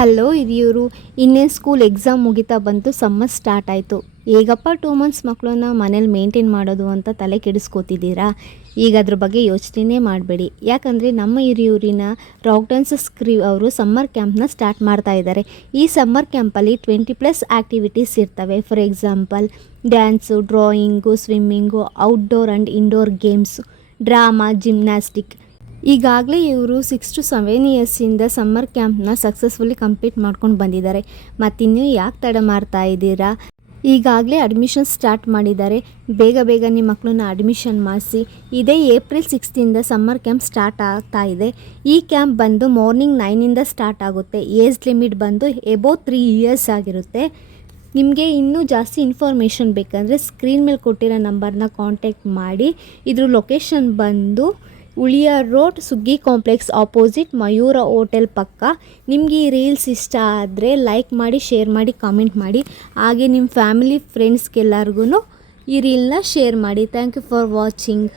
Hello Hiriyur, ಇನ್ನೇನು school exam ಮುಗಿತಾ ಬಂತು, ಸಮ್ಮರ್ ಸ್ಟಾರ್ಟ್ ಆಯಿತು. ಹೇಗಪ್ಪ 2 ಮಂತ್ಸ್ ಮಕ್ಕಳನ್ನ ಮನೇಲಿ ಮೇಂಟೈನ್ ಮಾಡೋದು ಅಂತ ತಲೆ ಕೆಡಿಸ್ಕೋತಿದ್ದೀರಾ? ಈಗ ಅದ್ರ ಬಗ್ಗೆ ಯೋಚನೆ ಮಾಡಬೇಡಿ. ಯಾಕಂದರೆ ನಮ್ಮ ಹಿರಿಯೂರಿನ ರಾಕ್ ಡ್ಯಾನ್ಸಸ್ ಕ್ರೀ ಅವರು ಸಮ್ಮರ್ ಕ್ಯಾಂಪ್ನ ಸ್ಟಾರ್ಟ್ ಮಾಡ್ತಾ ಇದ್ದಾರೆ. ಈ ಸಮ್ಮರ್ ಕ್ಯಾಂಪಲ್ಲಿ 20+ ಆ್ಯಕ್ಟಿವಿಟೀಸ್ ಇರ್ತವೆ. For example dance, drawing, swimming, outdoor and indoor games, drama, gymnastic. ಈಗಾಗಲೇ ಇವರು 6 to 7 ಇಯರ್ಸಿಂದ ಸಮ್ಮರ್ ಕ್ಯಾಂಪ್ನ ಸಕ್ಸಸ್ಫುಲಿ ಕಂಪ್ಲೀಟ್ ಮಾಡ್ಕೊಂಡು ಬಂದಿದ್ದಾರೆ. ಮತ್ತಿನ್ನೂ ಯಾಕೆ ತಡ ಮಾಡ್ತಾ ಇದ್ದೀರಾ? ಈಗಾಗಲೇ ಅಡ್ಮಿಷನ್ ಸ್ಟಾರ್ಟ್ ಮಾಡಿದ್ದಾರೆ. ಬೇಗ ನಿಮ್ಮ ಮಕ್ಕಳನ್ನ ಅಡ್ಮಿಷನ್ ಮಾಡಿಸಿ. ಇದೇ ಏಪ್ರಿಲ್ 6 ಸಮ್ಮರ್ ಕ್ಯಾಂಪ್ ಸ್ಟಾರ್ಟ್ ಆಗ್ತಾ ಇದೆ. ಈ ಕ್ಯಾಂಪ್ ಬಂದು ಮಾರ್ನಿಂಗ್ 9 ಸ್ಟಾರ್ಟ್ ಆಗುತ್ತೆ. ಏಜ್ ಲಿಮಿಟ್ ಬಂದು ಎಬೋವ್ 3 ಇಯರ್ಸ್ ಆಗಿರುತ್ತೆ. ನಿಮಗೆ ಇನ್ನೂ ಜಾಸ್ತಿ ಇನ್ಫಾರ್ಮೇಷನ್ ಬೇಕಂದರೆ ಸ್ಕ್ರೀನ್ ಮೇಲೆ ಕೊಟ್ಟಿರೋ ನಂಬರ್ನ ಕಾಂಟ್ಯಾಕ್ಟ್ ಮಾಡಿ. ಇದ್ರ ಲೊಕೇಶನ್ ಬಂದು ಉಳಿಯಾರ್ ರೋಡ್, ಸುಗ್ಗಿ ಕಾಂಪ್ಲೆಕ್ಸ್ ಆಪೋಸಿಟ್ ಮಯೂರ ಹೋಟೆಲ್ ಪಕ್ಕ. ನಿಮಗೆ ಈ ರೀಲ್ಸ್ ಇಷ್ಟ ಆದರೆ ಲೈಕ್ ಮಾಡಿ, ಶೇರ್ ಮಾಡಿ, ಕಾಮೆಂಟ್ ಮಾಡಿ. ಹಾಗೆ ನಿಮ್ಮ ಫ್ಯಾಮಿಲಿ ಫ್ರೆಂಡ್ಸ್ಗೆಲ್ಲರಿಗೂ ಈ ರೀಲ್ನ ಶೇರ್ ಮಾಡಿ. Thank you for watching.